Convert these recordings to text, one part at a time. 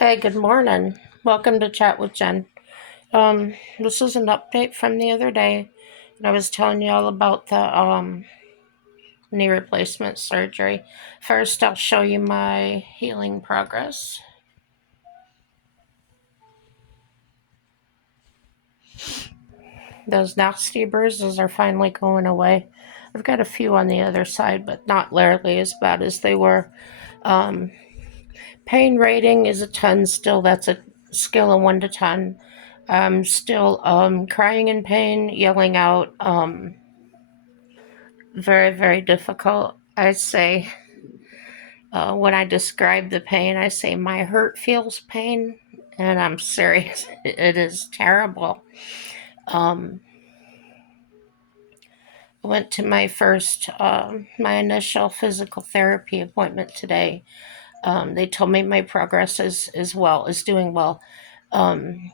Hey, good morning. Welcome to Chat with Jen. This is an update from the other day, and I was telling you all about the knee replacement surgery. First, I'll show you my healing progress. Those nasty bruises are finally going away. I've got a few on the other side, but not nearly as bad as they were. Um, Pain rating is a 10 still. That's a scale of 1 to 10. I'm still crying in pain, yelling out. Very, very difficult. I say, when I describe the pain, I say, my hurt feels pain, and I'm serious. It is terrible. Um, I went to my initial physical therapy appointment today. They told me my progress is doing well. Um,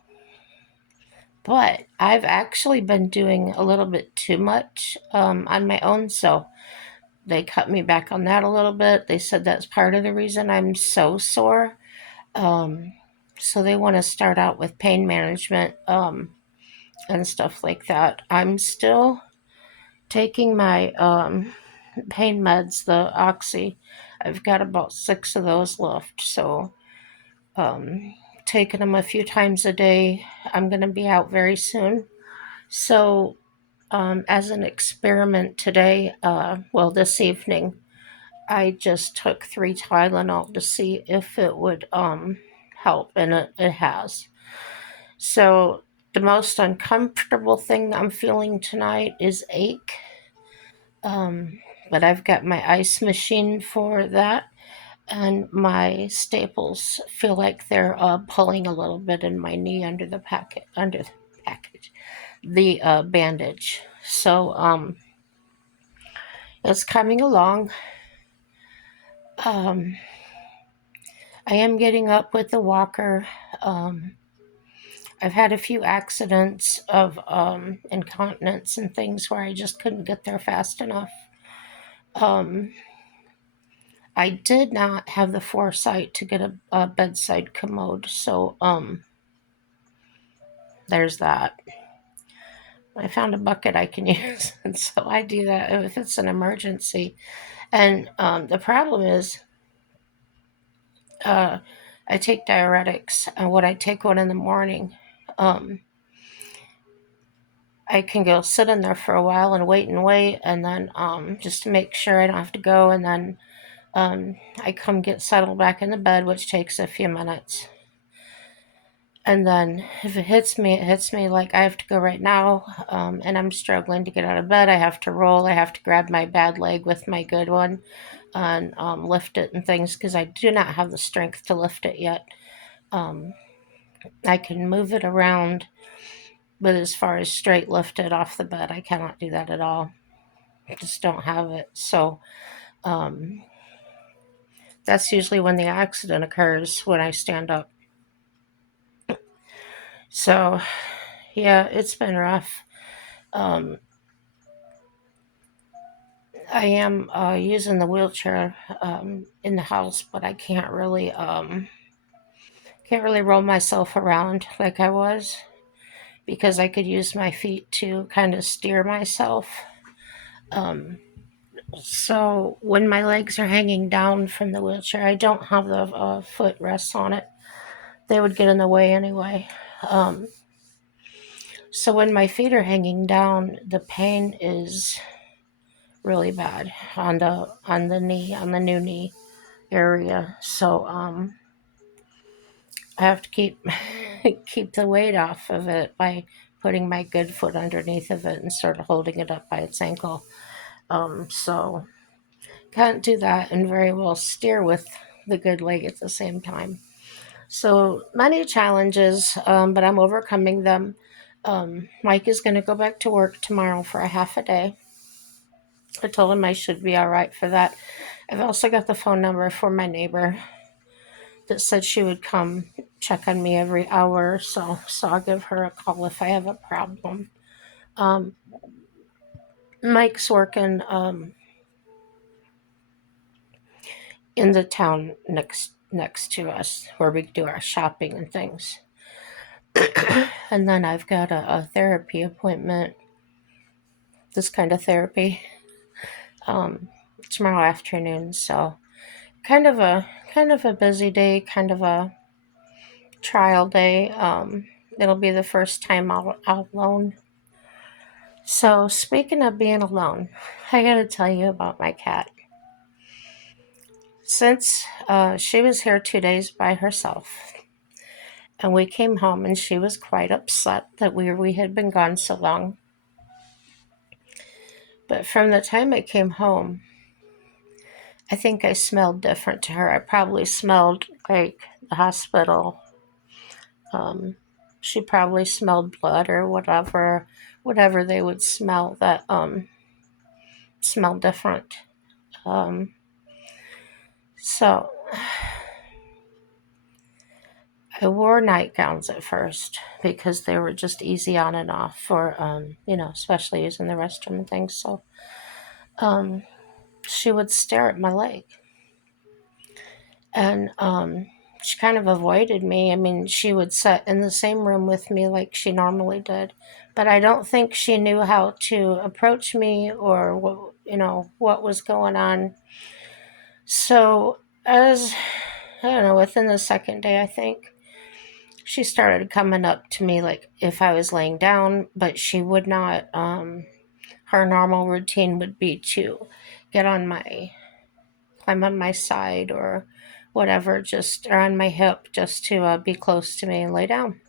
but I've actually been doing a little bit too much on my own, so they cut me back on that a little bit. They said that's part of the reason I'm so sore. Um, so they want to start out with pain management and stuff like that. I'm still taking my pain meds, the Oxy. I've got about 6 of those left. So taking them a few times a day. I'm going to be out very soon. So as an experiment today, this evening, I just took 3 Tylenol to see if it would help, and it has. So, the most uncomfortable thing I'm feeling tonight is ache. But I've got my ice machine for that, and my staples feel like they're pulling a little bit in my knee under the package, the bandage. So, it's coming along. Um, I am getting up with the walker. Um, I've had a few accidents of incontinence and things where I just couldn't get there fast enough. Um, I did not have the foresight to get a bedside commode, so there's that. I found a bucket I can use, and so I do that if it's an emergency. And the problem is, uh, I take diuretics, and when I take one in the morning, um, I can go sit in there for a while and wait, and then just to make sure I don't have to go, and then I come get settled back in the bed, which takes a few minutes. And then if it hits me, it hits me like I have to go right now, and I'm struggling to get out of bed. I have to roll. I have to grab my bad leg with my good one and lift it and things because I do not have the strength to lift it yet. Um, I can move it around, but as far as straight lift it off the bed, I cannot do that at all. I just don't have it. So um, that's usually when the accident occurs when I stand up. So yeah, it's been rough. Um, I am using the wheelchair in the house, but I can't really roll myself around like I was because I could use my feet to kind of steer myself. Um, so when my legs are hanging down from the wheelchair, I don't have the foot rests on it. They would get in the way anyway. Um, so when my feet are hanging down, the pain is really bad on the new knee area. So I have to keep keep the weight off of it by putting my good foot underneath of it and sort of holding it up by its ankle. So can't do that and very well steer with the good leg at the same time. So many challenges, but I'm overcoming them. Mike is going to go back to work tomorrow for a half a day. I told him I should be all right for that. I've also got the phone number for my neighbor that said she would come check on me every hour or so. So I'll give her a call if I have a problem. Um, Mike's working in the town next next to us where we do our shopping and things. And then I've got a therapy appointment, this kind of therapy, um, tomorrow afternoon. So kind of a busy day, kind of a trial day. It'll be the first time out alone. So speaking of being alone, I gotta tell you about my cat. Since she was here 2 days by herself, and we came home, and she was quite upset that we had been gone so long. But from the time I came home, I think I smelled different to her. I probably smelled like the hospital. Um, she probably smelled blood or whatever they would smell that smell different. Um, so I wore nightgowns at first because they were just easy on and off for especially using the restroom and things. So um, she would stare at my leg, and she kind of avoided me. I mean, she would sit in the same room with me like she normally did, but I don't think she knew how to approach me or what was going on. So as I don't know, within the second day, I think she started coming up to me like if I was laying down, but she would not. Her normal routine would be to get on my climb on my side or whatever, just or on my hip, just to be close to me and lay down.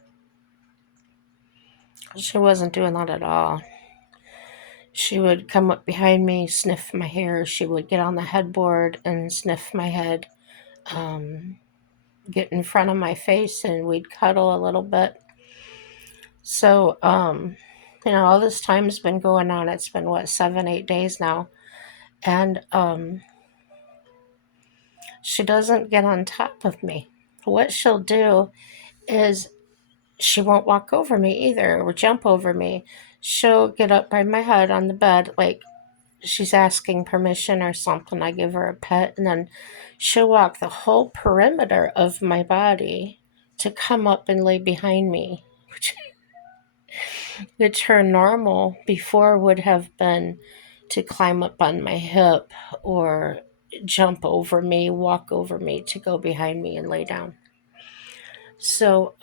She wasn't doing that at all. She would come up behind me, sniff my hair. She would get on the headboard and sniff my head, um, get in front of my face, and we'd cuddle a little bit. So, all this time's been going on. It's been, what, 7, 8 days now. And she doesn't get on top of me. What she'll do is she won't walk over me either or jump over me. She'll get up by my head on the bed like she's asking permission or something. I give her a pet, and then she'll walk the whole perimeter of my body to come up and lay behind me, which her normal before would have been to climb up on my hip or jump over me, walk over me to go behind me and lay down. So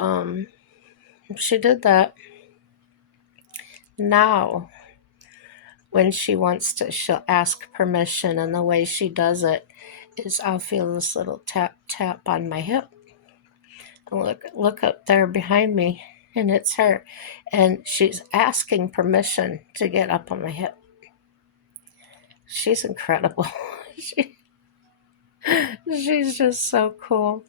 she did that. Now when she wants to, she'll ask permission, and the way she does it is I'll feel this little tap tap on my hip. Look up there behind me, and it's her, and she's asking permission to get up on my hip. She's incredible. she, she's just so cool.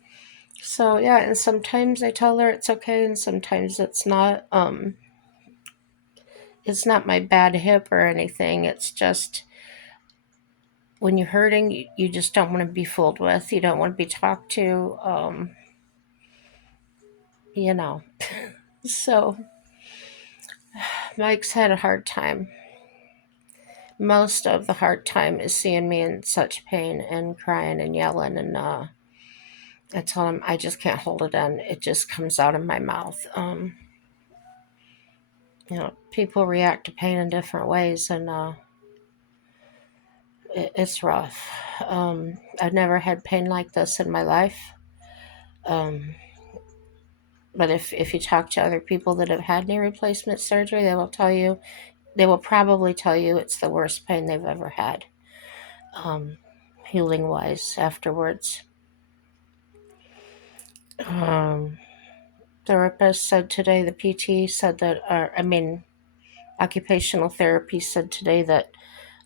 So yeah, and sometimes I tell her it's okay, and sometimes it's not. It's not my bad hip or anything. It's just when you're hurting, you just don't want to be fooled with. You don't want to be talked to. You know. So Mike's had a hard time. Most of the hard time is seeing me in such pain and crying and yelling, and I tell him I just can't hold it in. It just comes out of my mouth. People react to pain in different ways, and it's rough. I've never had pain like this in my life. Um, but if you talk to other people that have had knee replacement surgery, they will probably tell you it's the worst pain they've ever had, healing wise afterwards. Um, Therapist said today, the PT said that, occupational therapy said today that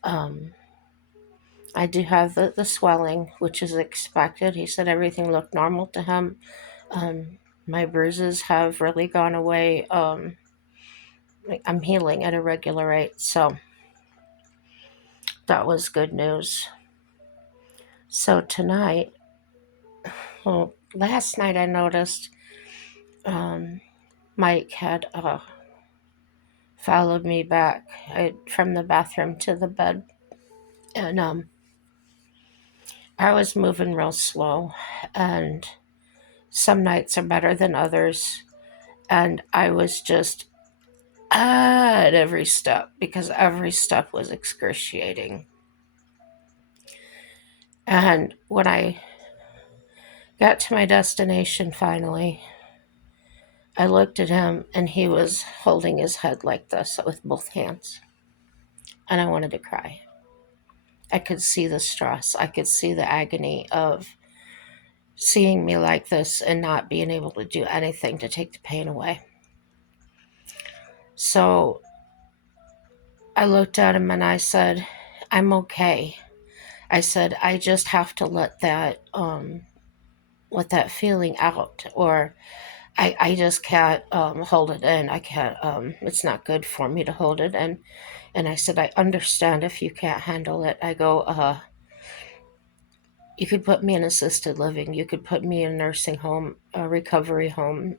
um, I do have the swelling, which is expected. He said everything looked normal to him. My bruises have really gone away. I'm healing at a regular rate, so that was good news. So tonight, well, last night I noticed Mike had followed me back from the bathroom to the bed, and I was moving real slow, and some nights are better than others. And I was just at every step because every step was excruciating. And when I got to my destination finally, I looked at him and he was holding his head like this with both hands. And I wanted to cry. I could see the stress, I could see the agony of seeing me like this and not being able to do anything to take the pain away. So I looked at him and I said, I'm okay. I said, I just have to let that feeling out, or I just can't hold it in. I can't, it's not good for me to hold it in. And I said, I understand if you can't handle it. I go, you could put me in assisted living. You could put me in a nursing home, a recovery home.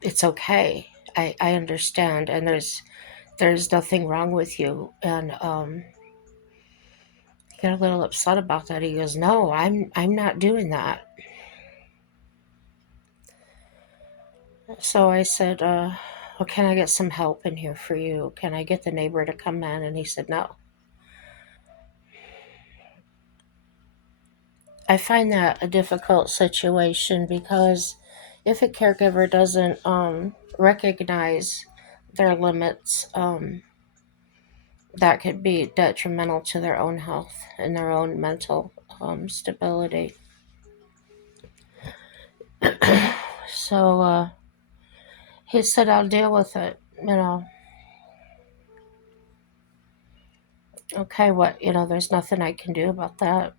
It's okay. I understand. And there's nothing wrong with you. And he got a little upset about that. He goes, no, I'm not doing that. So I said, well, can I get some help in here for you? Can I get the neighbor to come in? And he said, no. I find that a difficult situation because if a caregiver doesn't recognize their limits, that could be detrimental to their own health and their own mental stability. So he said, I'll deal with it. Okay, there's nothing I can do about that.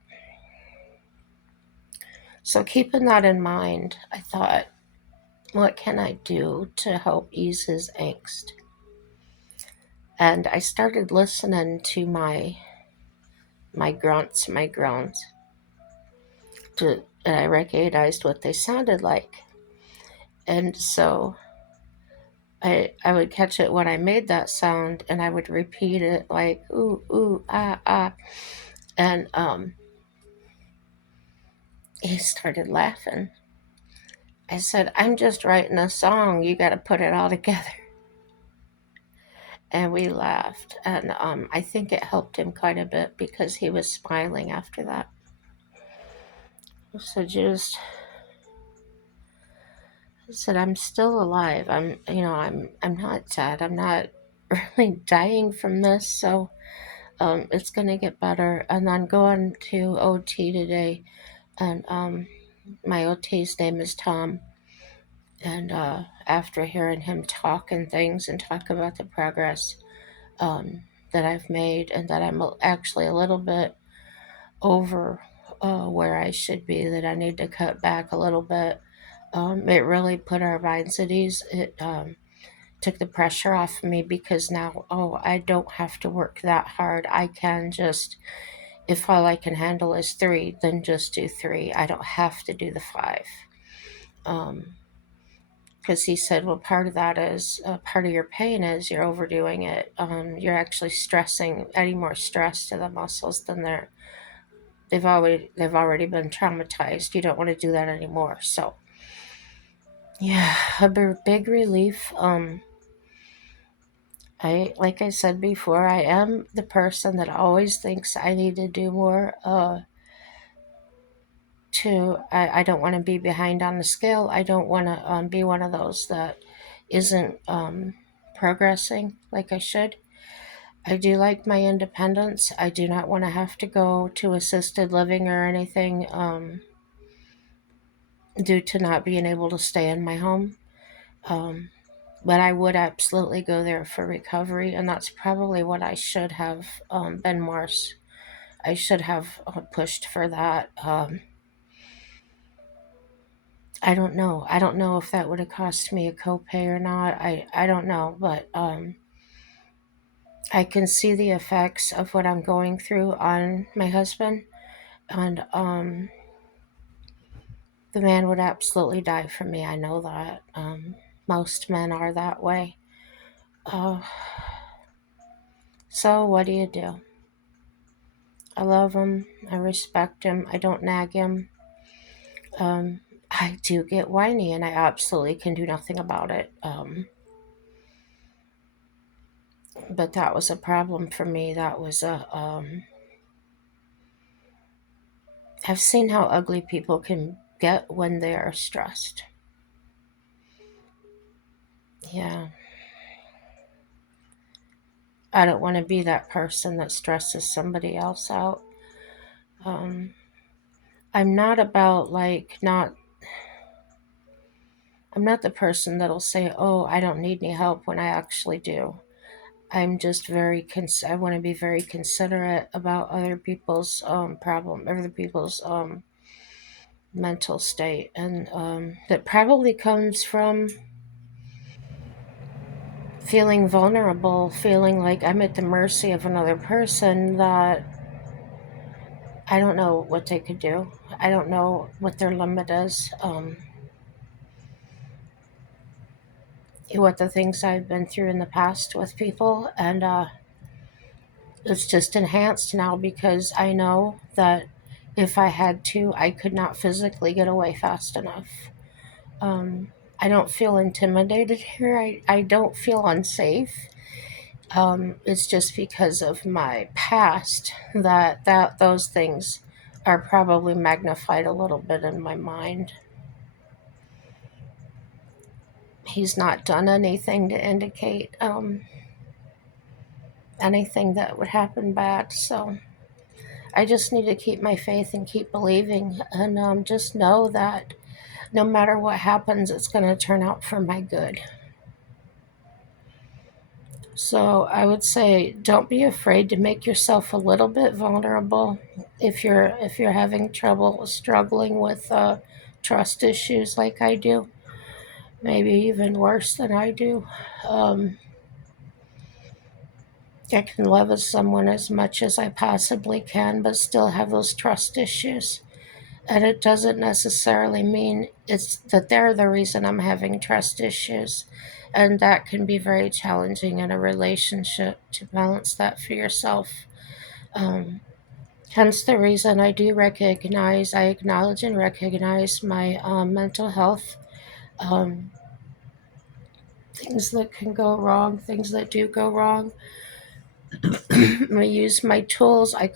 So keeping that in mind, I thought, what can I do to help ease his angst? And I started listening to my grunts, my groans, and I recognized what they sounded like. And so I would catch it when I made that sound, and I would repeat it like ooh ooh ah ah, and he started laughing. I said, I'm just writing a song. You got to put it all together. And we laughed, and I think it helped him quite a bit because he was smiling after that. So just I said, I'm still alive. I'm not dead. I'm not really dying from this. So it's gonna get better. And then going to OT today, and my OT's name is Tom. And after hearing him talk and things and talk about the progress that I've made, and that I'm actually a little bit over where I should be, that I need to cut back a little bit. It really put our minds at ease. It took the pressure off me because now, oh, I don't have to work that hard. I can just, if all I can handle is three, then just do three. I don't have to do the five. Because he said, well, part of that is part of your pain is you're overdoing it. You're actually stressing, adding more stress to the muscles than they've already been traumatized. You don't want to do that anymore. So yeah, a big relief. I like I said before, I am the person that always thinks I need to do more. I don't want to be behind on the scale. I don't want to be one of those that isn't progressing like I should. I do like my independence. I do not want to have to go to assisted living or anything due to not being able to stay in my home. Um, but I would absolutely go there for recovery, and that's probably what I should have been more. I should have pushed for that. I don't know. I don't know if that would have cost me a copay or not. I don't know, but I can see the effects of what I'm going through on my husband, and the man would absolutely die for me. I know that. Most men are that way. Uh, so what do you do? I love him. I respect him. I don't nag him. Um, I do get whiny, and I absolutely can do nothing about it. But that was a problem for me. That was a. I've seen how ugly people can get when they are stressed. Yeah, I don't want to be that person that stresses somebody else out. Um, I'm not about like not. I'm not the person that'll say, "Oh, I don't need any help," when I actually do. I'm just I want to be very considerate about other people's other people's mental state, and that probably comes from feeling vulnerable, feeling like I'm at the mercy of another person that I don't know what they could do. I don't know what their limit is. What the things I've been through in the past with people, and it's just enhanced now because I know that if I had to, I could not physically get away fast enough. Um, I don't feel intimidated here. I don't feel unsafe. It's just because of my past that those things are probably magnified a little bit in my mind. He's not done anything to indicate anything that would happen bad, so I just need to keep my faith and keep believing, and just know that no matter what happens, it's going to turn out for my good. So I would say don't be afraid to make yourself a little bit vulnerable if you're having trouble struggling with trust issues like I do, maybe even worse than I do. Um, I can love someone as much as I possibly can, but still have those trust issues. And it doesn't necessarily mean it's that they're the reason I'm having trust issues. And that can be very challenging in a relationship to balance that for yourself. Um, Hence the reason I acknowledge and recognize my mental health, um, things that can go wrong, things that do go wrong. I use my tools. I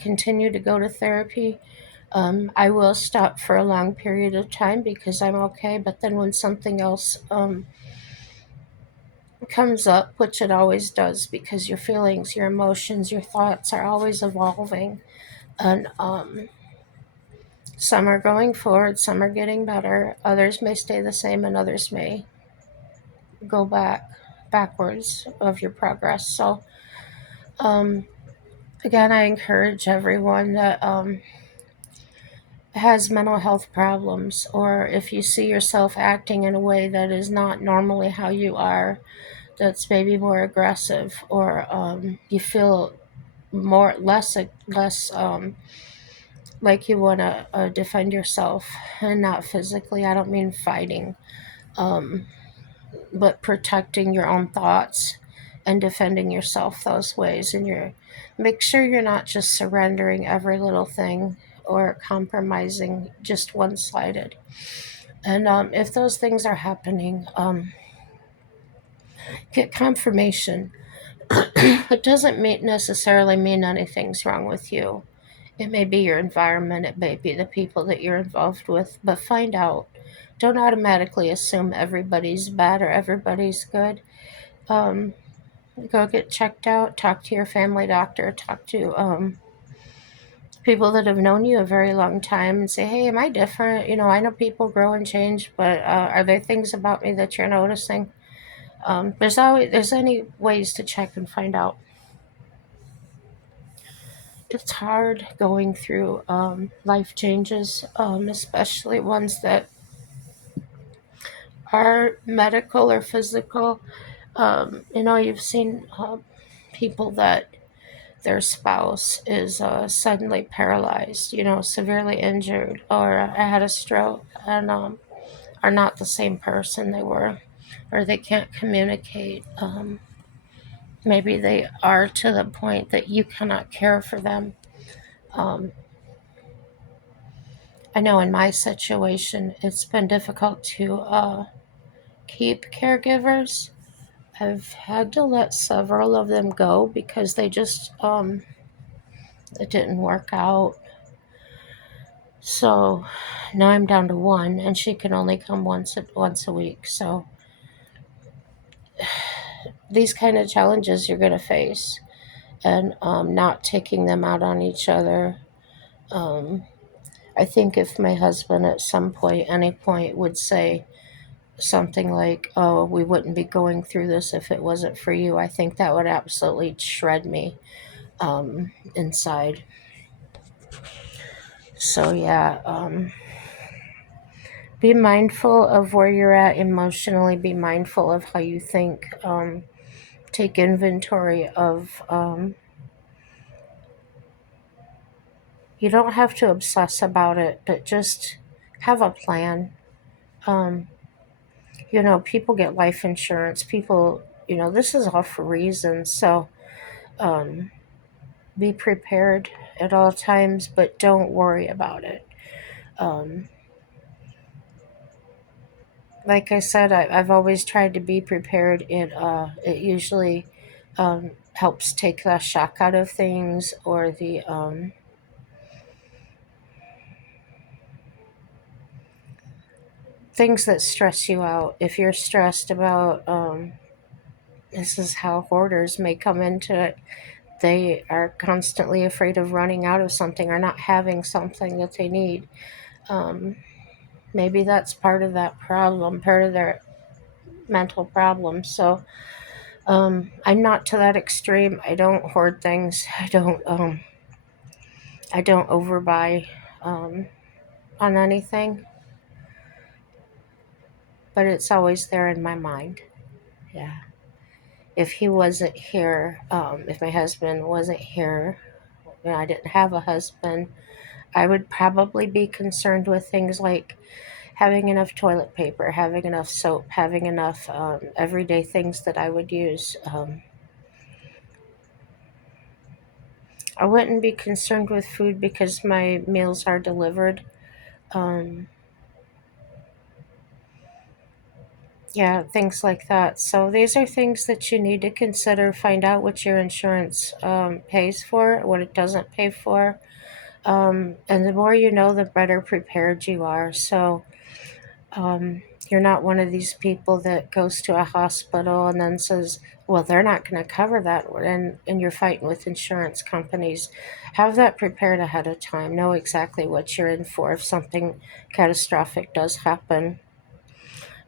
continue to go to therapy. I will stop for a long period of time because I'm okay, but then when something else comes up, which it always does because your feelings, your emotions, your thoughts are always evolving, and some are going forward, some are getting better, others may stay the same, and others may go backwards of your progress. So, um, again, I encourage everyone that has mental health problems, or if you see yourself acting in a way that is not normally how you are, that's maybe more aggressive, or you feel more less like you want to defend yourself, and not physically. I don't mean fighting, um, but protecting your own thoughts and defending yourself those ways. And you're make sure you're not just surrendering every little thing or compromising just one sided. And if those things are happening, get confirmation. It doesn't necessarily mean anything's wrong with you. It may be your environment, it may be the people that you're involved with, but find out. Don't automatically assume everybody's bad or everybody's good. Um, Go get checked out, talk to your family doctor, talk to people that have known you a very long time and say, hey, am I different? I know people grow and change, but are there things about me that you're noticing? There's any ways to check and find out. It's hard going through life changes, especially ones that are medical or physical. You've seen people that their spouse is suddenly paralyzed, severely injured, or had a stroke, and are not the same person they were, or they can't communicate. Maybe they are to the point that you cannot care for them. Um, I know in my situation, it's been difficult to keep caregivers. I've had to let several of them go because they just it didn't work out. So now I'm down to one, and she can only come once a week. So these kind of challenges you're going to face, and not taking them out on each other. Um, I think if my husband at some point, any point, would say something like, "Oh, we wouldn't be going through this if it wasn't for you," I think that would absolutely shred me inside. So yeah, be mindful of where you're at emotionally. Be mindful of how you think. Take inventory of. You don't have to obsess about it, but just have a plan. Um, people get life insurance. People, this is all for reasons. So um, be prepared at all times, but don't worry about it. Um, like I said, I've always tried to be prepared. It usually helps take the shock out of things, or the things that stress you out. If you're stressed about, this is how hoarders may come into it. They are constantly afraid of running out of something or not having something that they need. Um, Maybe that's part of that problem, part of their mental problem. So I'm not to that extreme. I don't hoard things. I don't overbuy um, on anything, but it's always there in my mind. Yeah. If he wasn't here, if my husband wasn't here, and I didn't have a husband, I would probably be concerned with things like having enough toilet paper, having enough soap, having enough everyday things that I would use. I wouldn't be concerned with food because my meals are delivered. Um, yeah, things like that. So these are things that you need to consider. Find out what your insurance pays for, what it doesn't pay for. And the more you know, the better prepared you are. So you're not one of these people that goes to a hospital and then says, well, they're not going to cover that. And you're fighting with insurance companies. Have that prepared ahead of time. Know exactly what you're in for if something catastrophic does happen.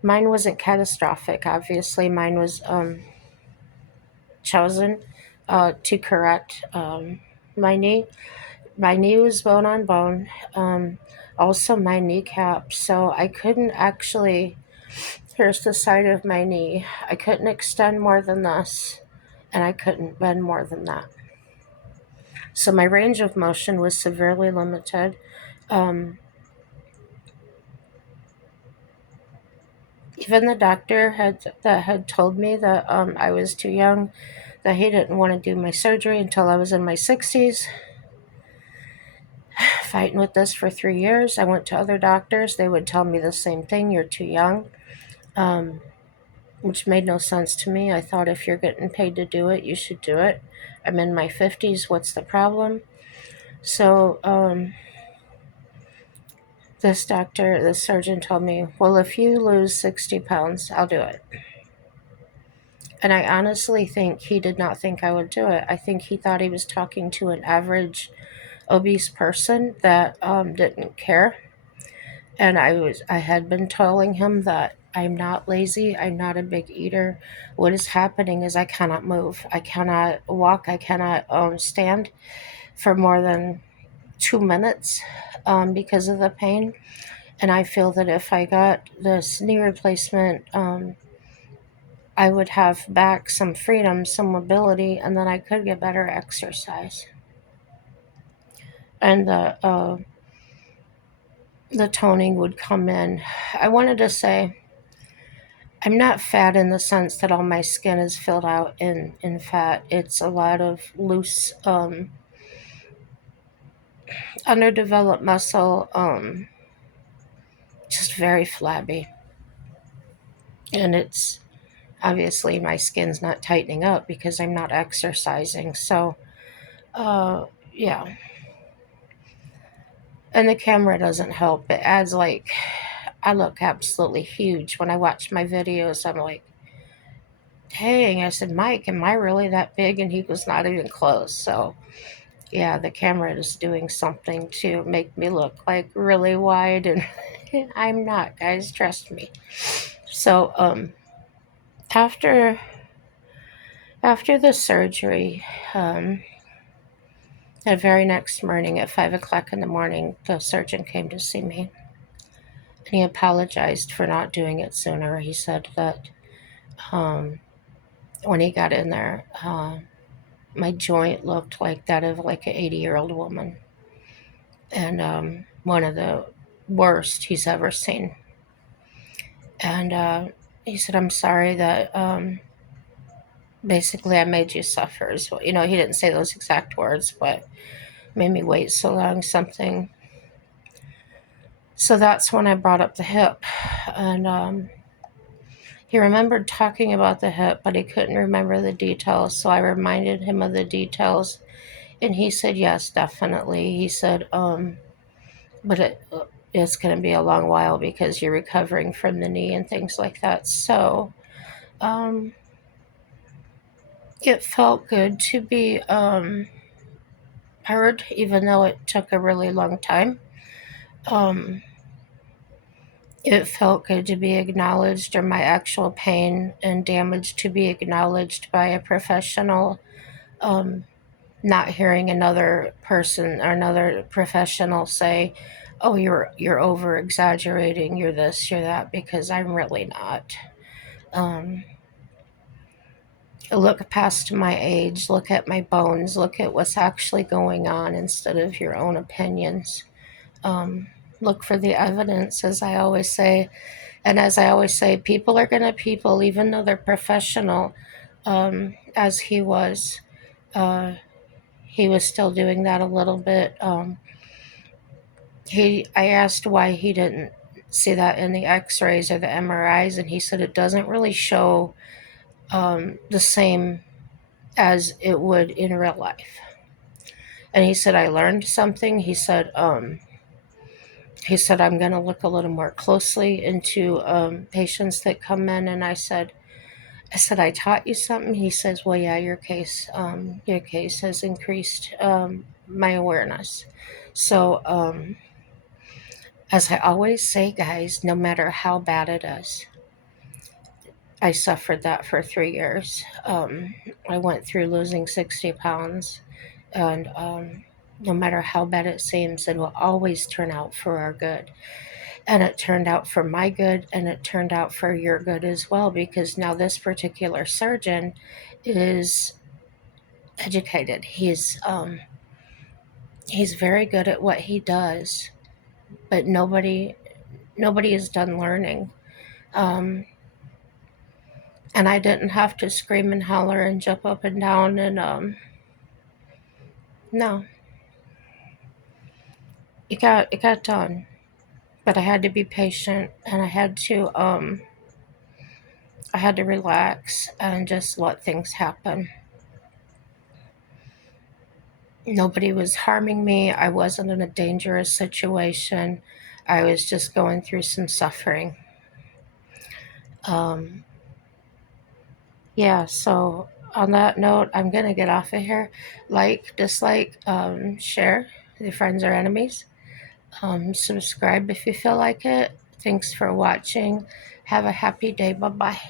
Mine wasn't catastrophic, obviously. Mine was chosen to correct my knee. My knee was bone on bone. Also, my kneecap. So I couldn't actually. Here's the side of my knee. I couldn't extend more than this, and I couldn't bend more than that. So my range of motion was severely limited. Um, Even the doctor had told me that I was too young, that he didn't want to do my surgery until I was in my 60s. Fighting with this for 3 years. I went to other doctors. They would tell me the same thing: you're too young, um, which made no sense to me. I thought if you're getting paid to do it, you should do it. I'm in my 50s. What's the problem? So this surgeon told me, well, if you lose 60 pounds, I'll do it. And I honestly think he did not think I would do it. I think he thought he was talking to an average obese person that didn't care. And I had been telling him that I'm not lazy, I'm not a big eater. What is happening is I cannot move, I cannot walk, I cannot stand for more than 2 minutes because of the pain. And I feel that if I got this knee replacement, I would have back some freedom, some mobility, and then I could get better exercise. And the toning would come in. I wanted to say I'm not fat in the sense that all my skin is filled out in fat. It's a lot of loose underdeveloped muscle, just very flabby. And it's obviously my skin's not tightening up because I'm not exercising. So, yeah. And the camera doesn't help. It adds like, I look absolutely huge. When I watch my videos, I'm like, dang, I said, Mike, am I really that big? And he was not even close. So, yeah, the camera is doing something to make me look like really wide. And I'm not, guys, trust me. So, after after the surgery, um, the very next morning at 5 o'clock in the morning, the surgeon came to see me. And he apologized for not doing it sooner. He said that um, when he got in there, my joint looked like that of like an 80-year-old woman. And one of the worst he's ever seen. And he said, I'm sorry that basically I made you suffer. So, he didn't say those exact words, but made me wait so long, something. So that's when I brought up the hip. And he remembered talking about the hip, but he couldn't remember the details. So I reminded him of the details. And he said, yes, definitely. He said, but it's going to be a long while because you're recovering from the knee and things like that. So um, it felt good to be heard, even though it took a really long time. Um, it felt good to be acknowledged, or my actual pain and damage to be acknowledged by a professional. Um, Not hearing another person or another professional say, "Oh, you're over exaggerating. You're this, you're that," because I'm really not. Um, Look past my age. Look at my bones. Look at what's actually going on instead of your own opinions. Um, Look for the evidence, as I always say. And as I always say, people are going to people, even though they're professional, as he was. Uh, he was still doing that a little bit. I asked why he didn't see that in the X-rays or the MRIs, and he said it doesn't really show the same as it would in real life. And he said I learned something. He said I'm going to look a little more closely into patients that come in, and I said I taught you something. He says, well, yeah, your case has increased my awareness. So as I always say, guys, no matter how bad it is, I suffered that for 3 years. I went through losing 60 pounds, and no matter how bad it seems, it will always turn out for our good. And it turned out for my good, and it turned out for your good as well, because now this particular surgeon is educated. He's very good at what he does, but nobody is done learning. Um, and I didn't have to scream and holler and jump up and down, and no, it got done. But I had to be patient, and I had to relax and just let things happen. Nobody was harming me. I wasn't in a dangerous situation. I was just going through some suffering. Um, yeah, so on that note, I'm going to get off of here. Like, dislike, share. Your friends or enemies. Subscribe if you feel like it. Thanks for watching. Have a happy day. Bye bye.